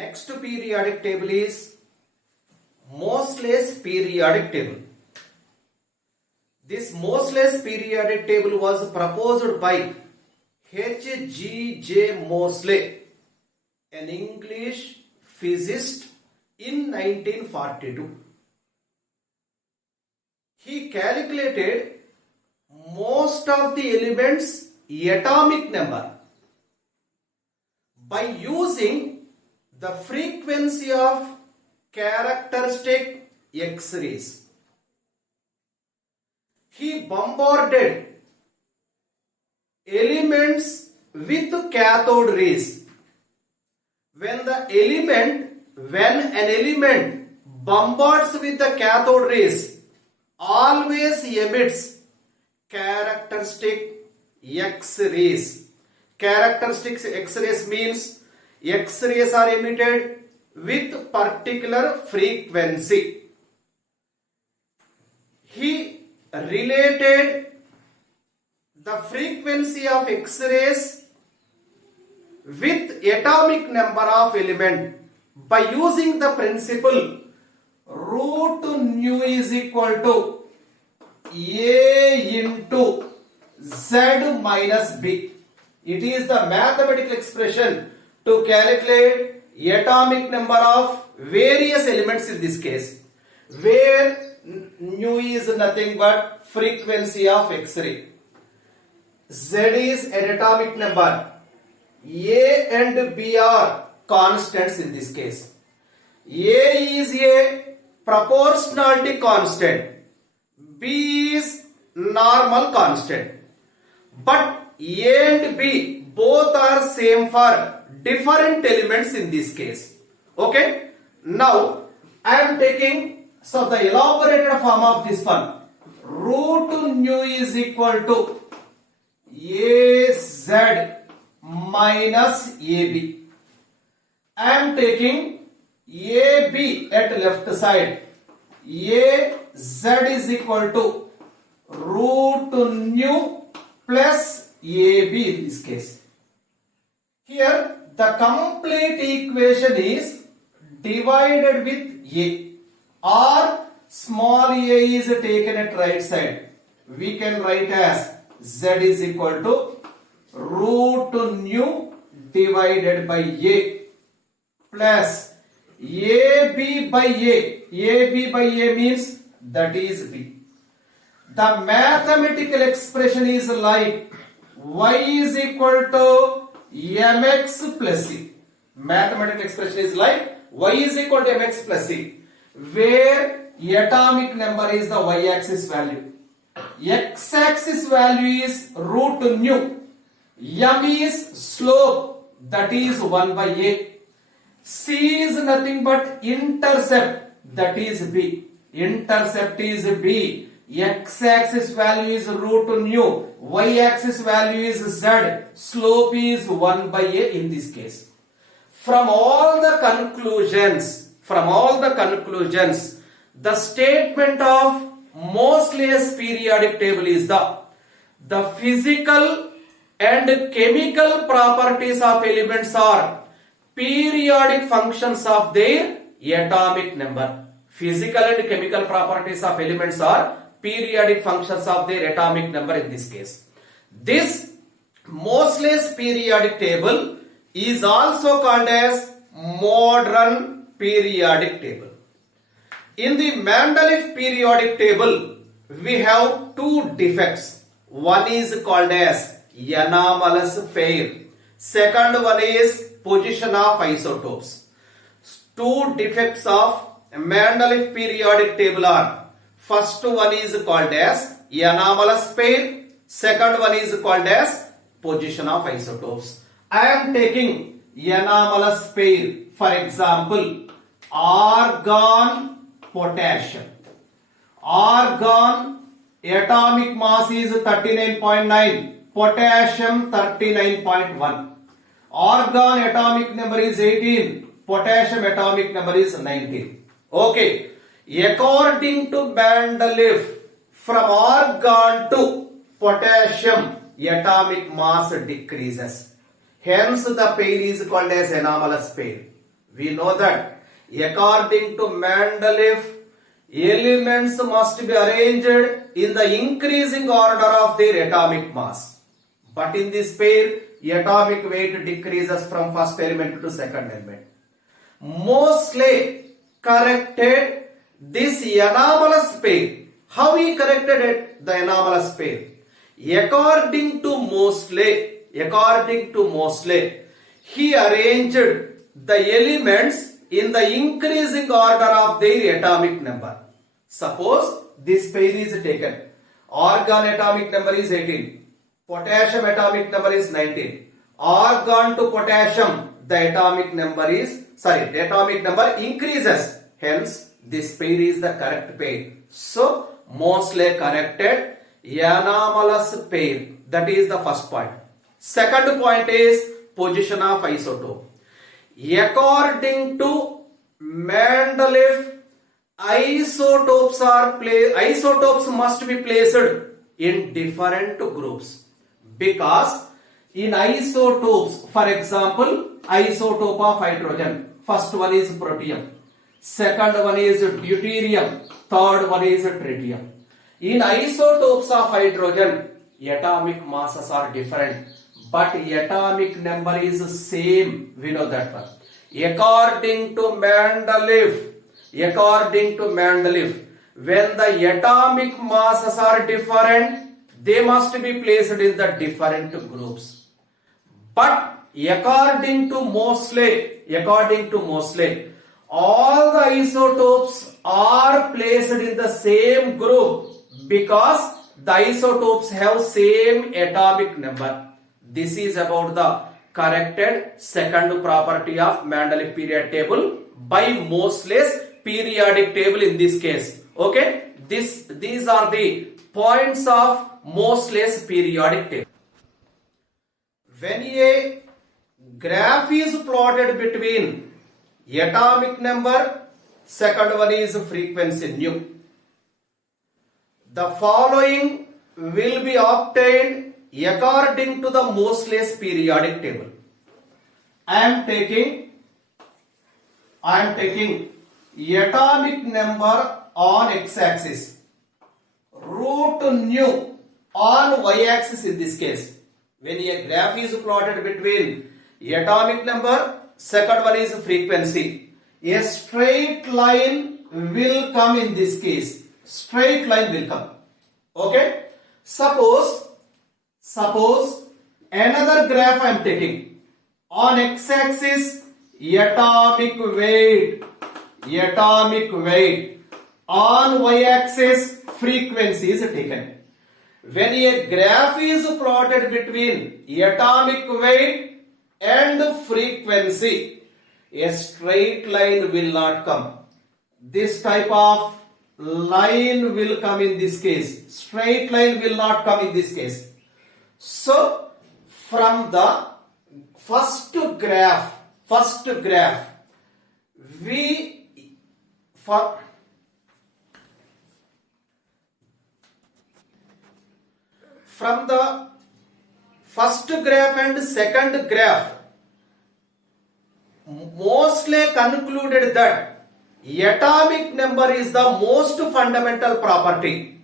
Next periodic table is Moseley's periodic table. This Moseley's periodic table was proposed by H.G.J. Moseley, an English physicist, in 1942. He calculated most of the elements' atomic number by using the frequency of characteristic X-rays. He bombarded elements with cathode rays. When an element bombards with the cathode rays, always emits characteristic X-rays. Characteristic X-rays means X-rays are emitted with particular frequency. He related the frequency of X-rays with atomic number of element by using the principle root nu is equal to A into Z minus B. It is the mathematical expression to calculate atomic number of various elements in this case, where nu is nothing but frequency of X-ray. Z is an atomic number. A and B are constants in this case. A is a proportionality constant. B is normal constant. But A and B both are same for different elements in this case. Okay. Now I am taking the elaborated form of this one. Root nu is equal to AZ minus AB. I am taking AB at left side. AZ is equal to root nu plus AB in this case. Here the complete equation is divided with A, or small a is taken at right side. We can write as Z is equal to root nu divided by A plus AB by A. AB by A means that is B. The mathematical expression is like Y is equal to mx plus c. Mathematical expression is like Y is equal to mx plus c, where atomic number is the y-axis value. X-axis value is root nu. M is slope, that is 1 by A. C is nothing but intercept, that is B. Intercept is B. X-axis value is root nu. Y-axis value is Z. Slope is 1 by A in this case. From all the conclusions, the statement of Moseley's periodic table is the physical and chemical properties of elements are periodic functions of their atomic number. Physical and chemical properties of elements are periodic functions of their atomic number in this case. This Moseley's periodic table is also called as modern periodic table. In the Mendeleev periodic table, we have two defects. One is called as anomalous pair. Second one is position of isotopes. Two defects of Mendeleev periodic table are: first one is called as anomalous pair. Second one is called as position of isotopes. I am taking anomalous pair. For example, argon potassium. Argon atomic mass is 39.9, potassium 39.1. Argon atomic number is 18, potassium atomic number is 19. Okay, according to Mendeleev, from argon to potassium atomic mass decreases. Hence the pair is called as anomalous pair. We know that according to Mendeleev, elements must be arranged in the increasing order of their atomic mass. But in this pair, atomic weight decreases from first element to second element. Mosley corrected this anomalous pair. How he corrected it? The anomalous pair. According to Mosley, he arranged the elements in the increasing order of their atomic number. Suppose this pair is taken. Argon atomic number is 18. Potassium atomic number is 19. Argon to potassium, the atomic number increases. Hence, this pair is the correct pair. So, Mosley corrected anomalous pair. That is the first point. Second point is position of isotope. According to Mendeleev, isotopes must be placed in different groups, because in isotopes, for example, isotope of hydrogen, first one is protium, second one is deuterium, third one is tritium. In isotopes of hydrogen, atomic masses are different, but atomic number is same. We know that one. According to Mendeleev, when the atomic masses are different, they must be placed in the different groups. But according to Mosley, all the isotopes are placed in the same group, because the isotopes have same atomic number. This is about the corrected second property of Mendeleev periodic table by Mosley's periodic table in this case. Okay, these are the points of Mosley's periodic table. When a graph is plotted between atomic number, second one is frequency nu, the following will be obtained according to the Mosley's periodic table. I am taking atomic number on x-axis, root nu on y-axis in this case. When a graph is plotted between atomic number, second one is frequency, a straight line will come in this case. Straight line will come. Okay? Suppose another graph I am taking. On x-axis, atomic weight. On y-axis, frequency is taken. When a graph is plotted between atomic weight and frequency, a straight line will not come. This type of line will come in this case. Straight line will not come in this case. So, from the first graph, from the first graph and second graph, Mosley concluded that atomic number is the most fundamental property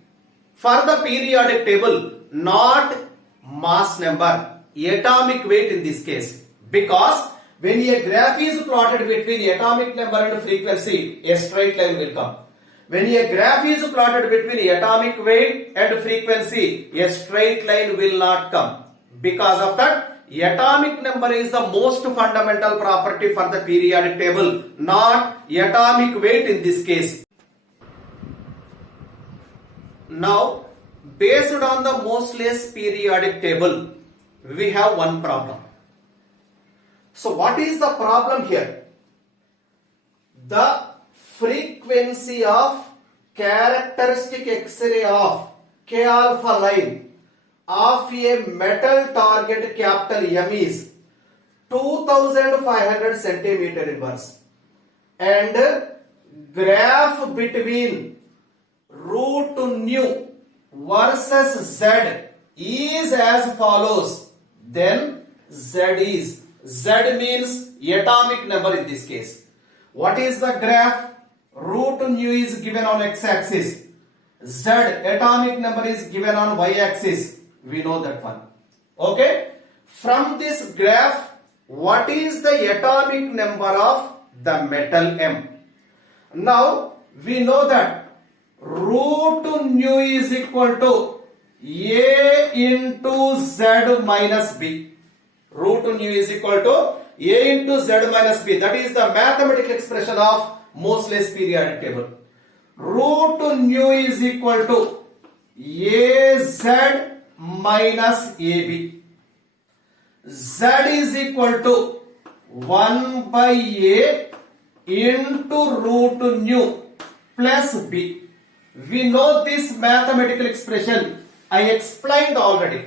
for the periodic table, not mass number, atomic weight in this case. Because when a graph is plotted between atomic number and frequency, a straight line will come. When a graph is plotted between atomic weight and frequency, a straight line will not come. Because of that, atomic number is the most fundamental property for the periodic table, not atomic weight in this case. Now, based on the Mosley's periodic table, we have one problem. So, what is the problem here? The frequency of characteristic X-ray of K alpha line of a metal target capital M is 2500 centimeter inverse, and graph between root nu versus Z is as follows. Then Z is Z means atomic number in this case. What is the graph? Root nu is given on x-axis. Z atomic number is given on y-axis. We know that one. Okay. From this graph, what is the atomic number of the metal M? Now we know that root nu is equal to A into Z minus B. Root nu is equal to A into Z minus B. That is the mathematical expression of Moseley's periodic table. Root nu is equal to AZ minus AB. Z is equal to 1 by A into root nu plus B. We know this mathematical expression. I explained already.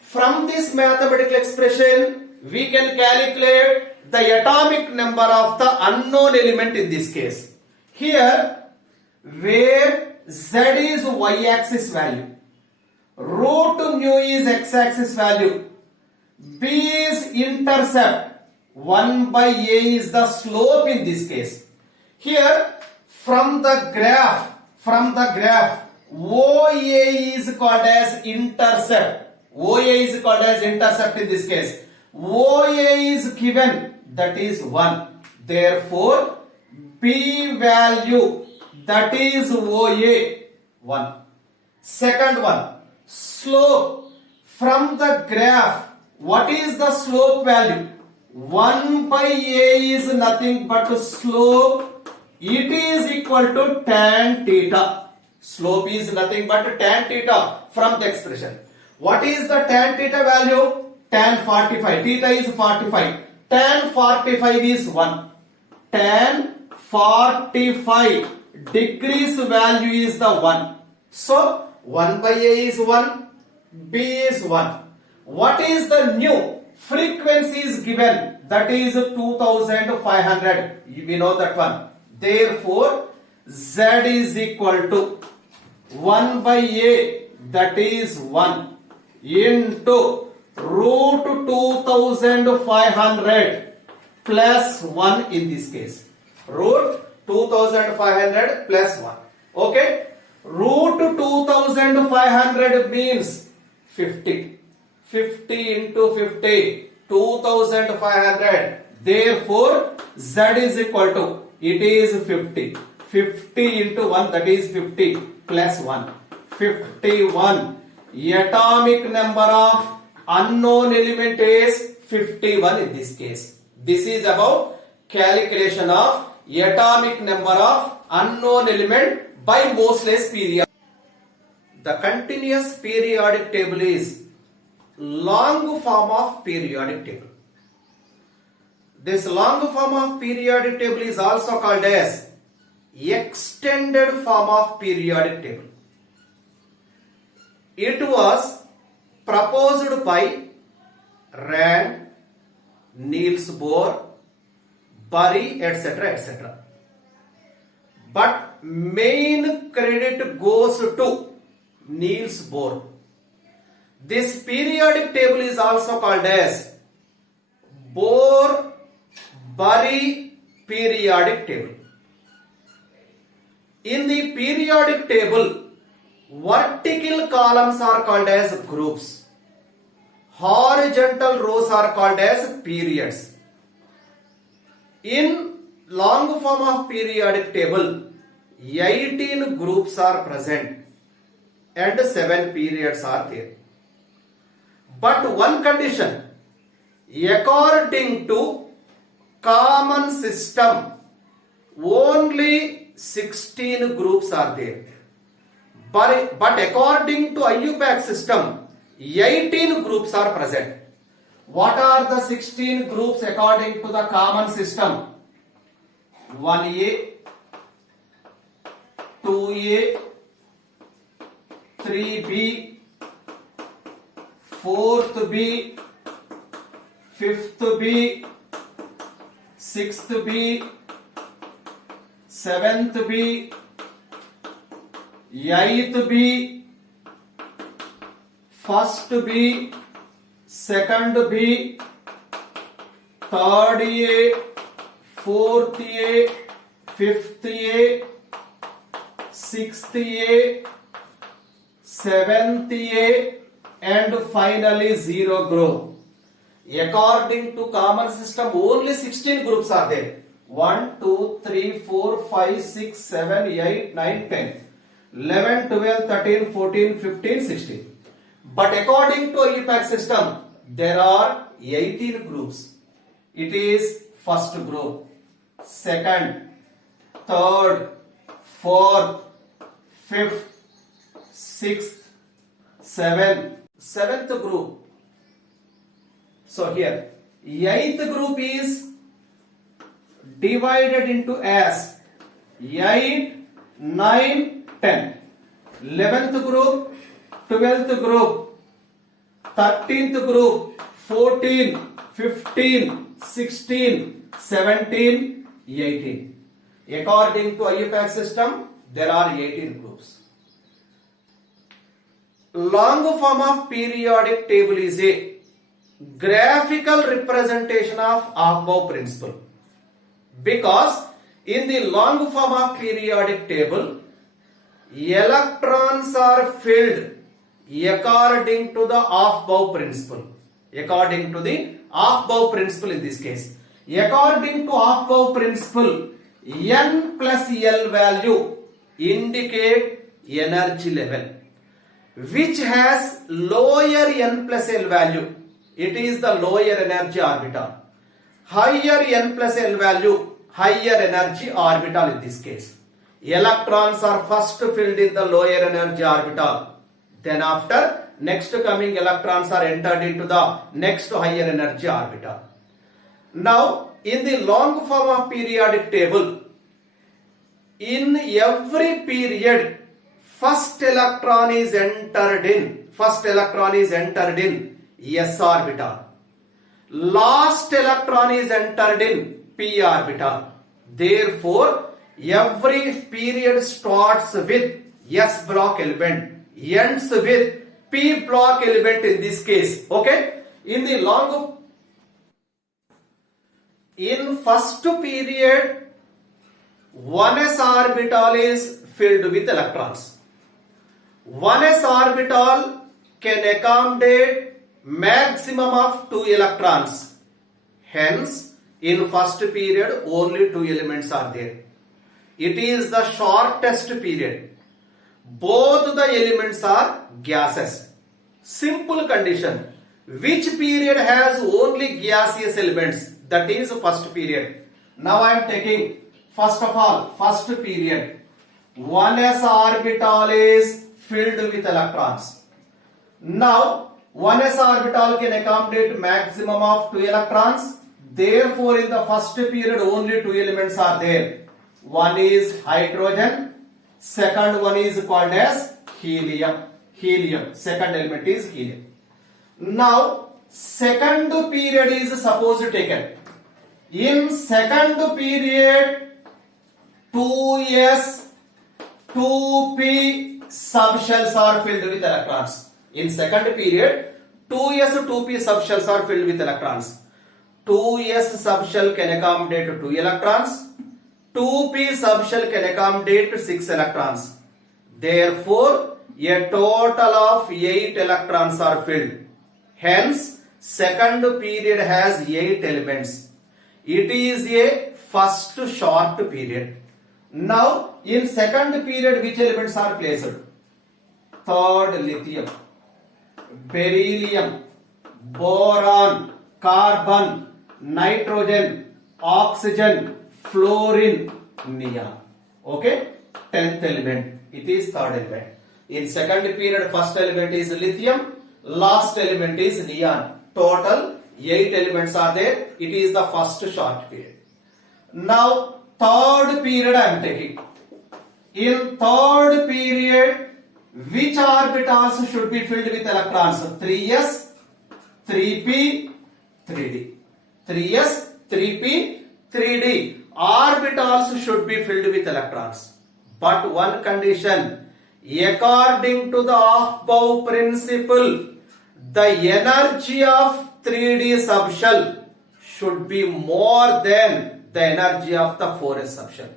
From this mathematical expression, we can calculate the atomic number of the unknown element in this case. Here, where Z is y-axis value, root nu is x-axis value, B is intercept, 1 by A is the slope in this case. Here, from the graph, OA is called as intercept. OA is called as intercept in this case. OA is given, that is 1. Therefore, B value, that is OA, 1. Second one, slope. From the graph, what is the slope value? 1 by A is nothing but slope. It is equal to tan theta. Slope is nothing but tan theta from the expression. What is the tan theta value? Tan 45. Theta is 45. Tan 45 is 1. Tan 45 degrees value is the 1. So 1 by A is 1. B is 1. What is the new frequency is given? That is 2500. We know that one. Therefore, Z is equal to 1 by A, that is 1, into root 2500 plus 1 in this case. Root 2500 plus 1. Okay. Root 2500 means 50. 50 into 50, 2500. Therefore, Z is equal to, it is 50. 50 into 1, that is 50 plus 1. 51. Atomic number of unknown element is 51 in this case. This is about calculation of atomic number of unknown element by Moseley's period. The continuous periodic table is long form of periodic table. This long form of periodic table is also called as extended form of periodic table. It was proposed by Rand, Niels Bohr, Bury, etc., etc. But main credit goes to Niels Bohr. This periodic table is also called as Bohr-Bury periodic table. In the periodic table, vertical columns are called as groups. Horizontal rows are called as periods. In long form of periodic table, 18 groups are present and 7 periods are there. But one condition, according to common system, only 16 groups are there. But according to IUPAC system, 18 groups are present. What are the 16 groups according to the common system? 1A, 2A, 3B, 4th B, 5th B, 6th B, 7th B, 8th B, 1st B, 2nd B, third A, fourth A, fifth A, sixth A, seventh A, and finally zero group. According to common system, only 16 groups are there. 1, 2, 3, 4, 5, 6, 7, 8, 9, 10, 11, 12, 13, 14, 15, 16. But according to IUPAC system, there are 18 groups. It is first group, second, third, fourth, fifth, sixth, seventh group. So here, eighth group is divided into as 8, 9, 10. 11th group, 12th group, 13th group, 14, 15, 16, 17, 18. According to IUPAC system, there are 18 groups. Long form of periodic table is a graphical representation of Aufbau principle. Because in the long form of periodic table, electrons are filled according to the Aufbau principle. According to the Aufbau principle in this case. According to Aufbau principle, N plus L value indicate energy level, which has lower N plus L value. It is the lower energy orbital. Higher N plus L value, higher energy orbital in this case. Electrons are first filled in the lower energy orbital. Then after, next coming electrons are entered into the next higher energy orbital. Now, in the long form of periodic table, in every period, first electron is entered in S orbital. Last electron is entered in P orbital. Therefore, every period starts with S block element, ends with P block element in this case. Okay? In first period, 1s orbital is filled with electrons. 1s orbital can accommodate maximum of 2 electrons. Hence, in first period, only 2 elements are there. It is the shortest period. Both the elements are gases. Simple condition. Which period has only gaseous elements? That is first period. Now I am taking, first of all, first period. 1s orbital is filled with electrons. Now, 1s orbital can accommodate maximum of 2 electrons. Therefore, in the first period, only 2 elements are there. One is hydrogen. Second one is called as helium. Second element is helium. Now, second period is supposed taken. In second period, 2s, 2p subshells are filled with electrons. In second period, 2s, 2p subshells are filled with electrons. 2s subshell can accommodate 2 electrons. 2p subshell can accommodate 6 electrons. Therefore, a total of 8 electrons are filled. Hence, second period has 8 elements. It is a first short period. Now, in second period, which elements are placed? Third, lithium, beryllium, boron, carbon, nitrogen, oxygen, fluorine, neon. Okay? 10th element. It is third element. In second period, first element is lithium, last element is neon. Total 8 elements are there. It is the first short period. Now, third period I am taking. In third period, which orbitals should be filled with electrons? 3s, 3p, 3d. 3s, 3p, 3d. Orbitals should be filled with electrons. But one condition, according to the Aufbau principle, the energy of 3d subshell should be more than the energy of the 4s subshell.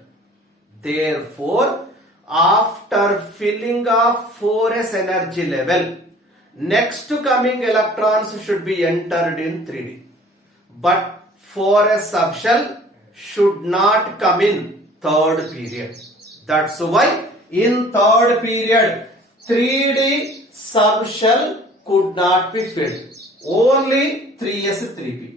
Therefore, after filling of 4s energy level, next coming electrons should be entered in 3D. But 4s subshell should not come in third period. That's why in third period 3D subshell could not be filled. Only 3s 3p.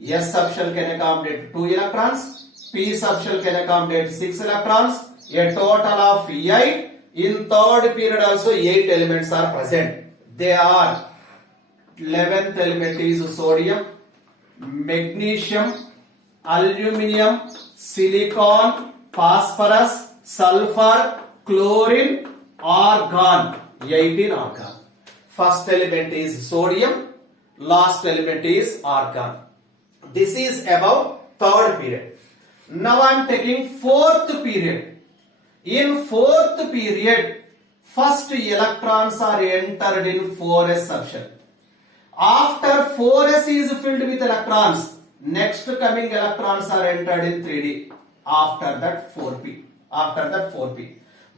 S subshell can accommodate 2 electrons. P subshell can accommodate 6 electrons. A total of 8. In third period also 8 elements are present. They are 11th element is sodium, magnesium, aluminium, silicon, phosphorus, sulfur, chlorine, argon. 18 argon. First element is sodium, last element is argon. This is about third period. Now I am taking fourth period. In fourth period, first electrons are entered in 4s subshell. After 4s is filled with electrons, next coming electrons are entered in 3D. After that 4p.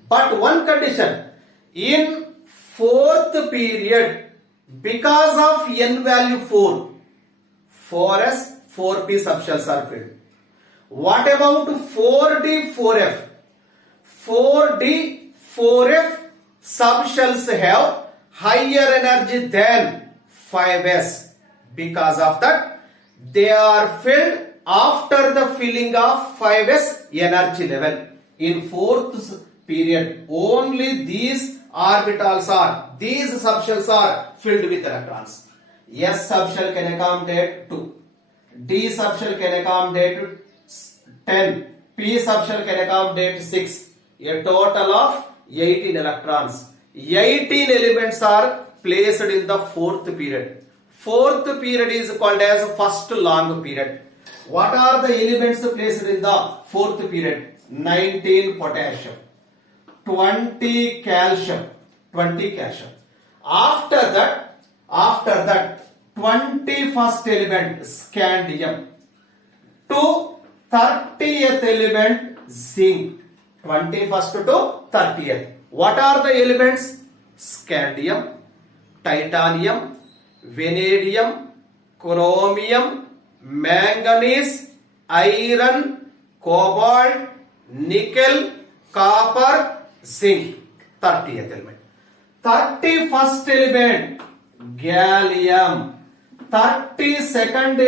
But one condition, in fourth period, because of n value 4, 4s, 4p subshells are filled. What about 4d, 4f? 4d, 4f subshells have higher energy than 5s. Because of that, they are filled after the filling of 5s energy level. In fourth period, only these subshells are filled with electrons. S subshell can accommodate 2. D subshell can accommodate 10. P subshell can accommodate 6. A total of 18 electrons. 18 elements are placed in the fourth period. Fourth period is called as first long period. What are the elements placed in the fourth period? 19 potassium, 20 calcium. After that 21st element scandium to 30th element zinc. 21st to 30th. What are the elements? Scandium, titanium, vanadium, chromium, manganese, iron, cobalt, nickel, copper, zinc. 30th element. 31st element gallium. 32nd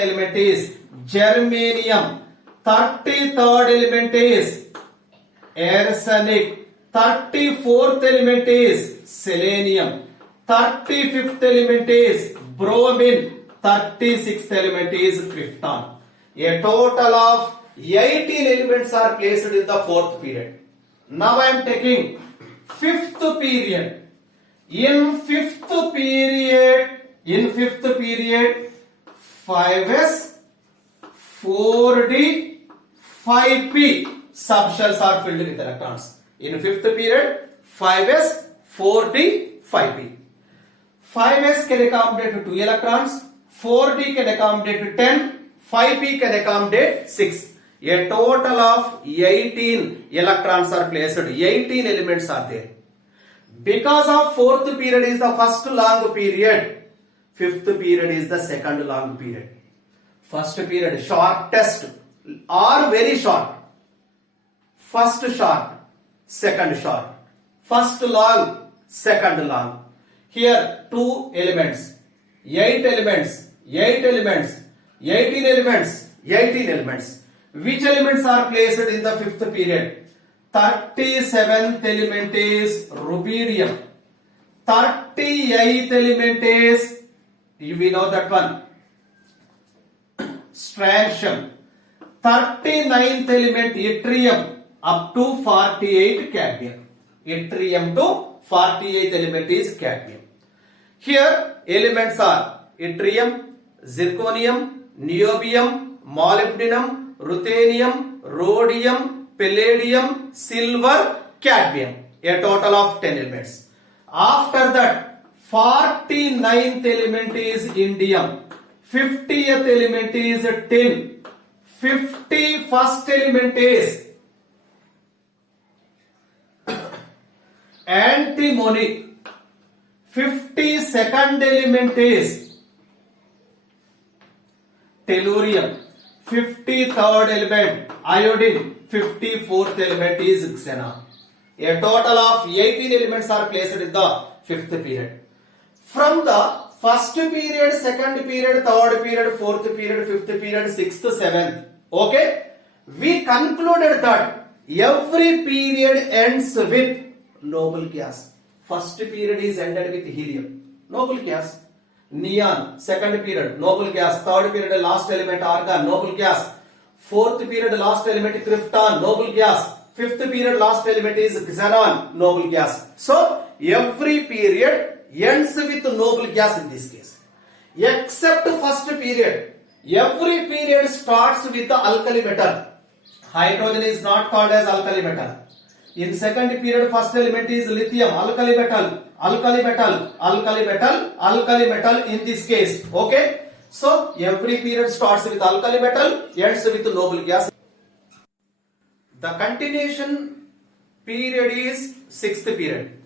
element is germanium. 33rd element is arsenic. 34th element is selenium. 35th element is bromine. 36th element is krypton. A total of 18 elements are placed in the fourth period. Now I am taking fifth period. In fifth period, 5s, 4d, 5p subshells are filled with electrons. In fifth period, 5s, 4d, 5p. 5s can accommodate 2 electrons, 4d can accommodate 10, 5p can accommodate 6. A total of 18 electrons are placed. 18 elements are there. Because of fourth period is the first long period, fifth period is the second long period. First period shortest or very short. First short, second short. First long, second long. Here 2 elements, 8 elements, 8 elements, 18 elements, 18 elements. Which elements are placed in the fifth period? 37th element is rubidium. 38th element is, we know that one, strontium. 39th element yttrium up to 48 cadmium. Yttrium to 48th element is cadmium. Here elements are yttrium, zirconium, niobium, molybdenum, ruthenium, rhodium, palladium, silver, cadmium. A total of 10 elements. After that 49th element is indium, 50th element is tin, 51st element is antimony, 52nd element is tellurium, 53rd element iodine, 54th element is xenon. A total of 18 elements are placed in the 5th period. From the first period, second period, third period, fourth period, fifth period, sixth, seventh. Okay? We concluded that every period ends with noble gas. First period is ended with helium, noble gas. Neon, second period, noble gas. Third period, last element argon, noble gas. Fourth period, last element krypton, noble gas. Fifth period, last element is xenon, noble gas. So every period ends with noble gas in this case. Except first period, every period starts with the alkali metal. Hydrogen is not called as alkali metal. In second period, first element is lithium, alkali metal, alkali metal, alkali metal, alkali metal in this case. Okay? So every period starts with alkali metal, ends with noble gas. The continuation period is sixth period.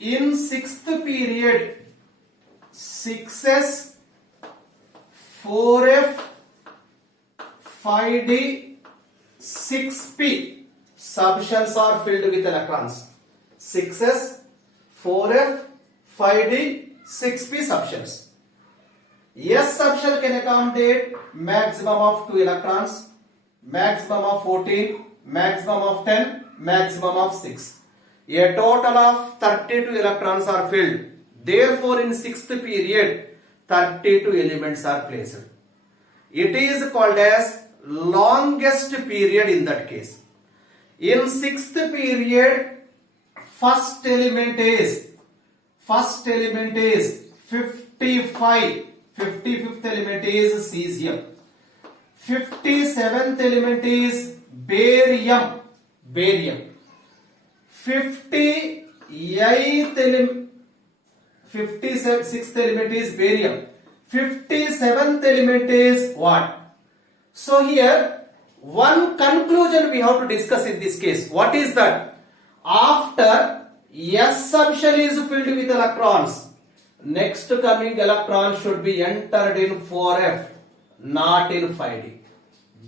In sixth period, 6s, 4f, 5d, 6p subshells are filled with electrons. 6s, 4f, 5d, 6p subshells. S subshell can accommodate maximum of 2 electrons, maximum of 14, maximum of 10, maximum of 6. A total of 32 electrons are filled. Therefore, in sixth period, 32 elements are placed. It is called as longest period in that case. In sixth period, first element is 55. 55th element is cesium. 57th element is barium. 56th element is barium. 57th element is what? So here one conclusion we have to discuss in this case. What is that? After S subshell is filled with electrons, next coming electron should be entered in 4f, not in 5d.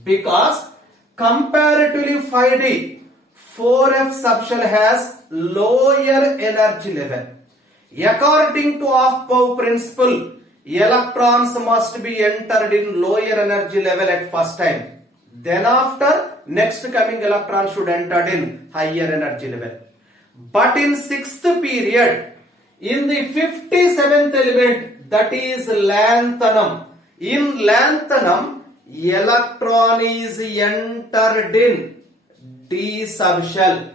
Because comparatively 5d, 4f subshell has lower energy level. According to Aufbau principle, electrons must be entered in lower energy level at first time. Then after, next coming electron should enter in higher energy level. But in sixth period, in the 57th element, that is lanthanum. In lanthanum, electron is entered in d subshell,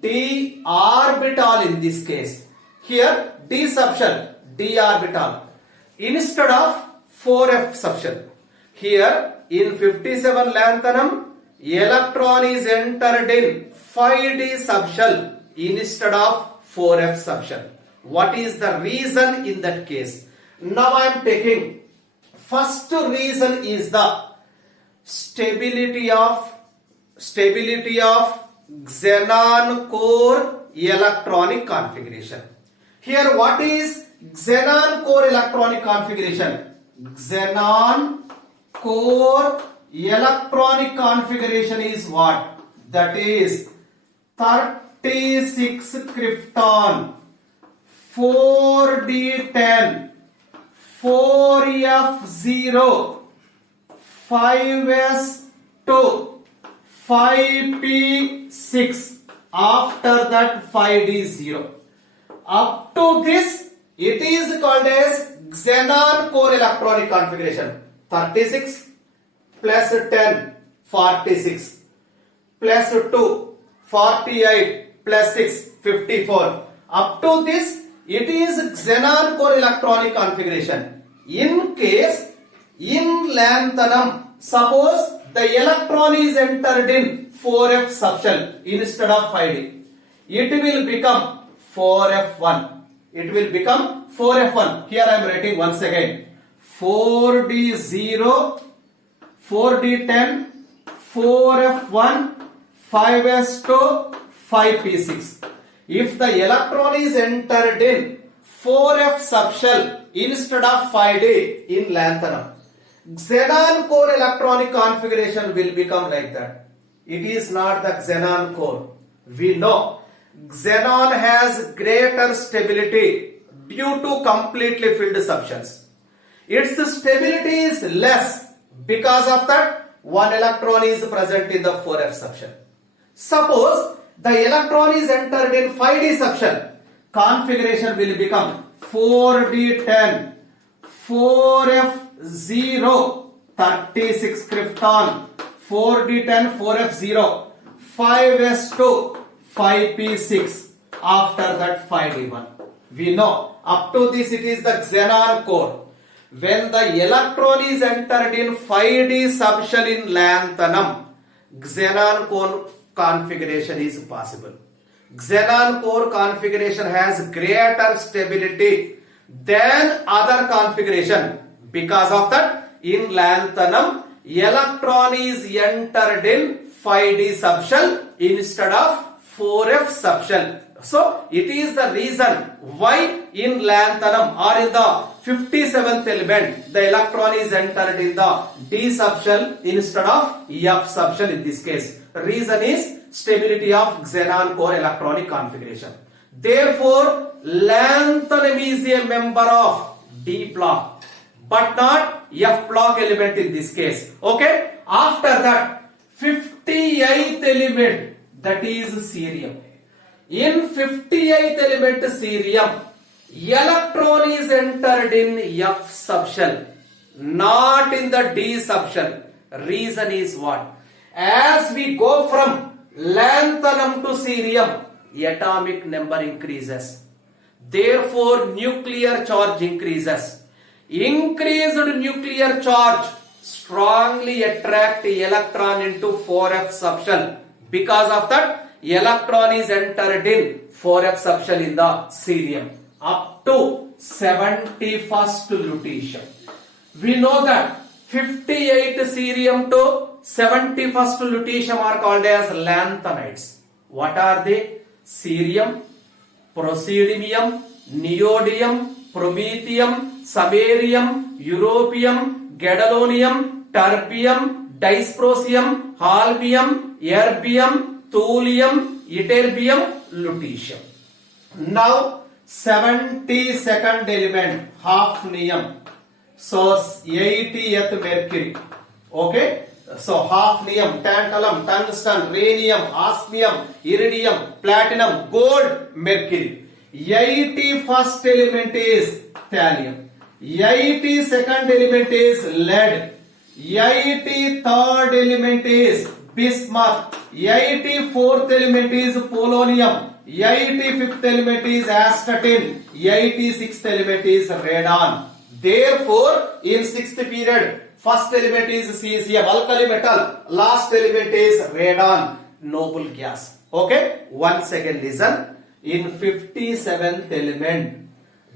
d orbital in this case. Here d subshell, d orbital instead of 4f subshell. Here in 57 lanthanum, electron is entered in 5d subshell instead of 4f subshell. What is the reason in that case? Now I am taking first reason is the stability of xenon core electronic configuration. Here what is xenon core electronic configuration? Xenon core electronic configuration is what? That is 36 krypton, 4d10, 4f0, 5s2, 5p6. After that 5d0. Up to this, it is called as xenon core electronic configuration. 36 plus 10, 46, plus 2, 48, plus 6, 54. Up to this, it is xenon core electronic configuration. In case, in lanthanum, suppose the electron is entered in 4f subshell instead of 5d. It will become 4f1. it will become 4f1. Here I am writing once again 4d0, 4d10, 4f1, 5s2, 5p6. If the electron is entered in 4f subshell instead of 5d in lanthanum, xenon core electronic configuration will become like that. It is not the xenon core. We know xenon has greater stability due to completely filled subshells. Its stability is less because of that one electron is present in the 4f subshell. Suppose the electron is entered in 5d subshell, configuration will become 4d10, 4f0, 36 krypton, 4d10, 4f0, 5s2, 5p6, after that 5d1. We know up to this it is the xenon core. When the electron is entered in 5d subshell in lanthanum, xenon core configuration is possible. Xenon core configuration has greater stability than other configuration. Because of that, in lanthanum, electron is entered in 5d subshell instead of 4f subshell. So it is the reason why in lanthanum or in the 57th element the electron is entered in the d subshell instead of f subshell in this case. Reason is stability of xenon core electronic configuration. Therefore, lanthanum is a member of d block but not f block element in this case. Okay. After that, 58th element, that is cerium. In 58th element cerium, electron is entered in f subshell, not in the d subshell. Reason is what? As we go from lanthanum to cerium, atomic number increases. Therefore, nuclear charge increases. Increased nuclear charge strongly attract electron into 4f subshell. Because of that, electron is entered in 4f subshell in the cerium up to 71st lutetium. We know that 58 cerium to 71st lutetium are called as lanthanides. What are they? Cerium, praseodymium, neodymium, promethium, samarium, europium, gadolinium, terbium, dysprosium, holmium, erbium, thulium, ytterbium, lutetium. Now 72nd element, hafnium. So 80th mercury. Okay. So hafnium, tantalum, tungsten, rhenium, osmium, iridium, platinum, gold, mercury. 81st element is thallium. 82nd element is lead. 83rd element is bismuth. 84th element is polonium. 85th element is astatine. 86th element is radon. Therefore, in 6th period, first element is cesium, alkali metal. Last element is radon, noble gas. Okay? Once again listen. In 57th element,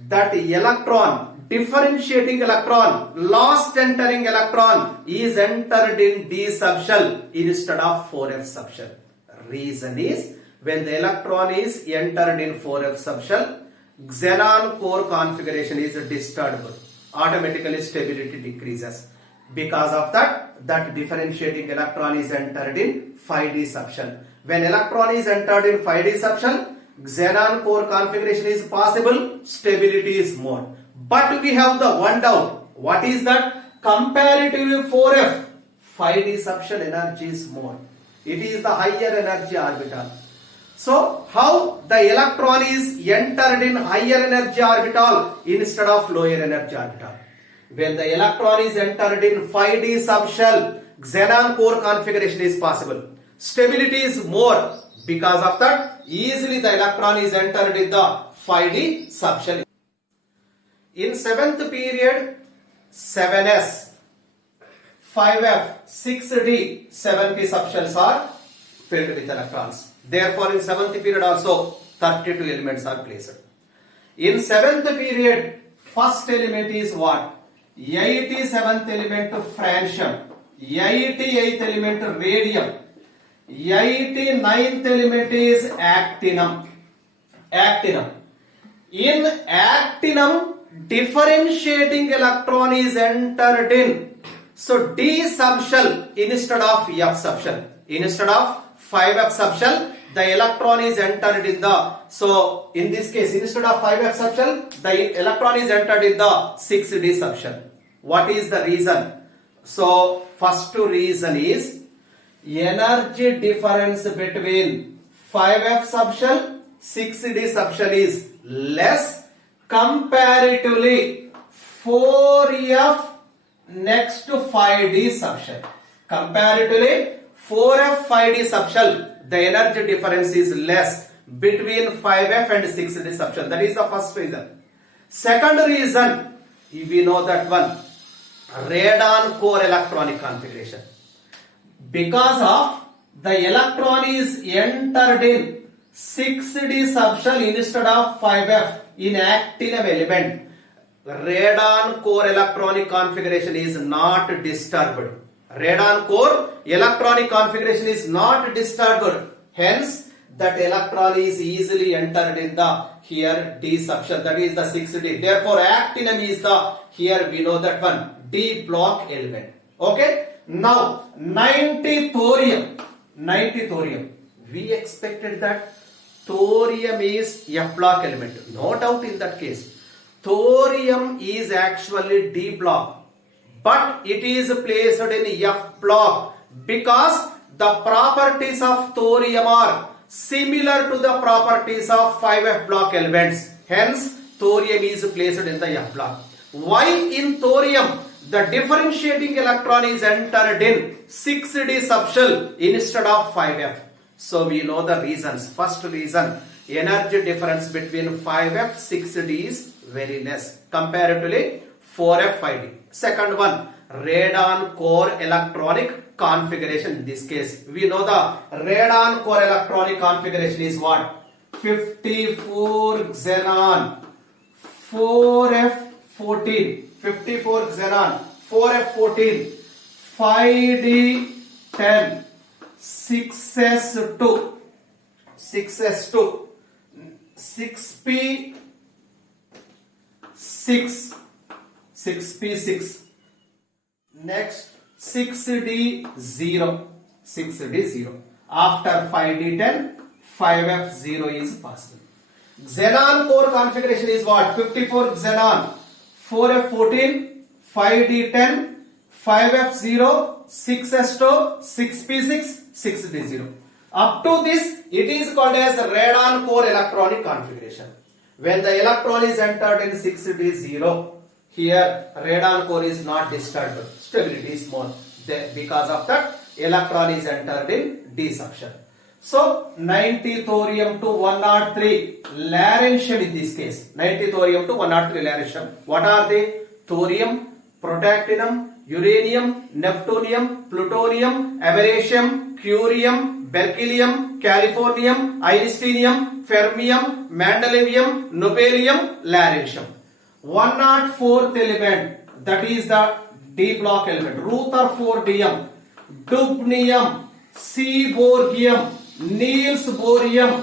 that electron, differentiating electron, last entering electron is entered in d subshell instead of 4f subshell. Reason is, when the electron is entered in 4f subshell, xenon core configuration is disturbed. Automatically stability decreases. Because of that, that differentiating electron is entered in 5d subshell. When electron is entered in 5d subshell, xenon core configuration is possible, stability is more. But we have the one doubt. What is that? Comparatively 4f, 5d subshell energy is more. It is the higher energy orbital. So, how the electron is entered in higher energy orbital instead of lower energy orbital? When the electron is entered in 5d subshell, xenon core configuration is possible. Stability is more. Because of that, easily the electron is entered in the 5d subshell. In 7th period, 7s, 5f, 6d, 7p subshells are filled with electrons. Therefore, in 7th period also 32 elements are placed. In seventh period, first element is what? 87th element francium, 88th element radium, 89th element is actinum. Actinum. In actinum, differentiating electron is entered in. So D subshell instead of F subshell. Instead of 5F subshell, the electron is entered in the, so in this case, instead of 5F subshell, the electron is entered in the 6D subshell. What is the reason? So first reason is energy difference between 5F subshell, 6D subshell is less comparatively 4F next to 5D subshell. Comparatively 4F 5D subshell, the energy difference is less between 5F and 6D subshell. That is the first reason. Second reason, we know that one, radon core electronic configuration. Because of the electron is entered in 6D subshell instead of 5F in actinum element, radon core electronic configuration is not disturbed. Radon core electronic configuration is not disturbed. Hence, that electron is easily entered in the here D subshell, that is the 6D. Therefore, actinum is the, here we know that one, D block element. Okay. Now, 90 thorium. 90 thorium. We expected that thorium is F block element. No doubt in that case. Thorium is actually D block, but it is placed in F block because the properties of thorium are similar to the properties of 5F block elements. Hence, thorium is placed in the F block. Why in thorium the differentiating electron is entered in 6D subshell instead of 5F? So we know the reasons. First reason, energy difference between 5F 6D is very less comparatively 4F 5D. Second one, radon core electronic configuration. In this case, we know the radon core electronic configuration is what? 54 xenon 4F14, 54 xenon 4F14, 5D10, 6S2, 6S2, 6P6, 6P6. Next 6D0, 6D0. After 5D10, 5F0 is possible. Xenon core configuration is what? 54 xenon, 4F14, 5D10, 5F0, 6S2, 6P6, 6D0. Up to this, it is called as radon core electronic configuration. When the electron is entered in 6D0, here radon core is not disturbed. Stability is small. Because of that, electron is entered in D subshell. So 90 thorium to 103 lawrencium in this case. 90 thorium to 103 lawrencium. What are they? Thorium, protactinium, uranium, neptunium, plutonium, americium, curium, berkelium, californium, einsteinium, fermium, mendelevium, nobelium, lawrencium. 104th element, that is the D block element, Rutherfordium, dubnium, seaborgium, Niels bohrium,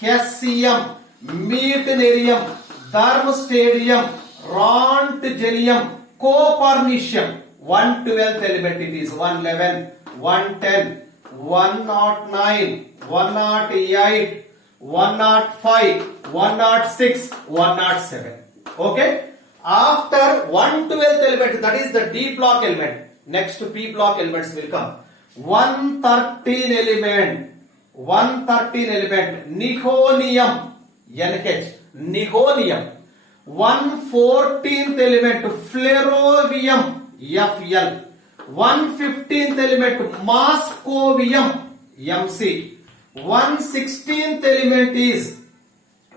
hessium, meitnerium, darmstadium, rontgenium, copernicium. 112th element, it is 111, 110, 109, 108, 105, 106, 107. Okay. After 112th element, that is the D block element. Next P block elements will come. 113 element, 113 element, nihonium, NH, nihonium. 114th element, flerovium, FL. 115th element, moscovium, MC. 116th element is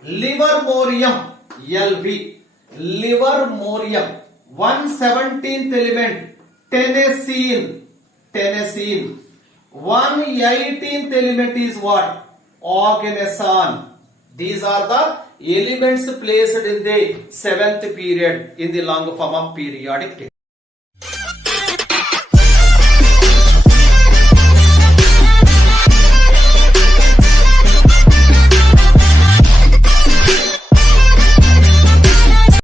livermorium, LV. Livermorium. 117th element, tennessine, tennessine. 118th element is what? Oganesson. These are the elements placed in the seventh period in the long form of periodic table.